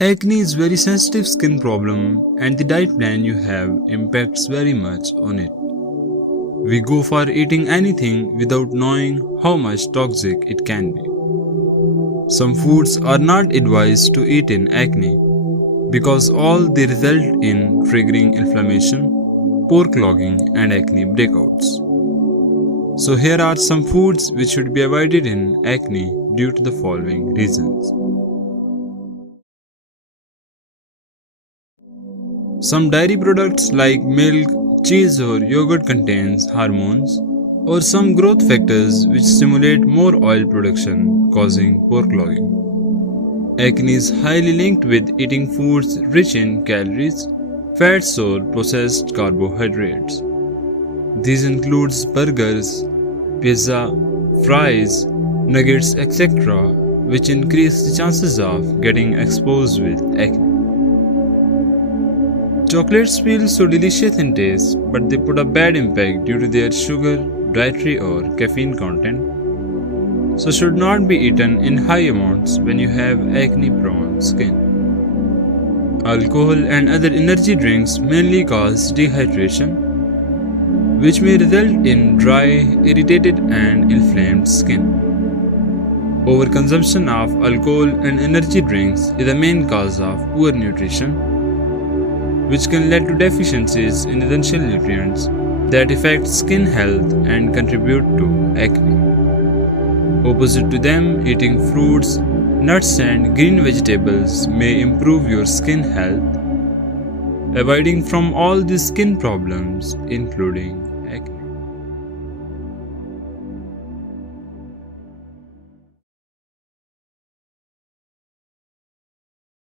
Acne is very sensitive skin problem and the diet plan you have impacts very much on it. We go for eating anything without knowing how much toxic it can be. Some foods are not advised to eat in acne because all they result in triggering inflammation, pore clogging and acne breakouts. So here are some foods which should be avoided in acne due to the following reasons. Some dairy products like milk, cheese or yogurt contains hormones or some growth factors which stimulate more oil production, causing pore clogging. Acne is highly linked with eating foods rich in calories, fats or processed carbohydrates. These includes burgers, pizza, fries, nuggets, etc., which increase the chances of getting exposed with acne. Chocolates feel so delicious in taste, but they put a bad impact due to their sugar, dietary or caffeine content, so should not be eaten in high amounts when you have acne-prone skin. Alcohol and other energy drinks mainly cause dehydration, which may result in dry, irritated and inflamed skin. Overconsumption of alcohol and energy drinks is the main cause of poor nutrition, which can lead to deficiencies in essential nutrients that affect skin health and contribute to acne. Opposite to them, eating fruits, nuts and green vegetables may improve your skin health, avoiding from all these skin problems including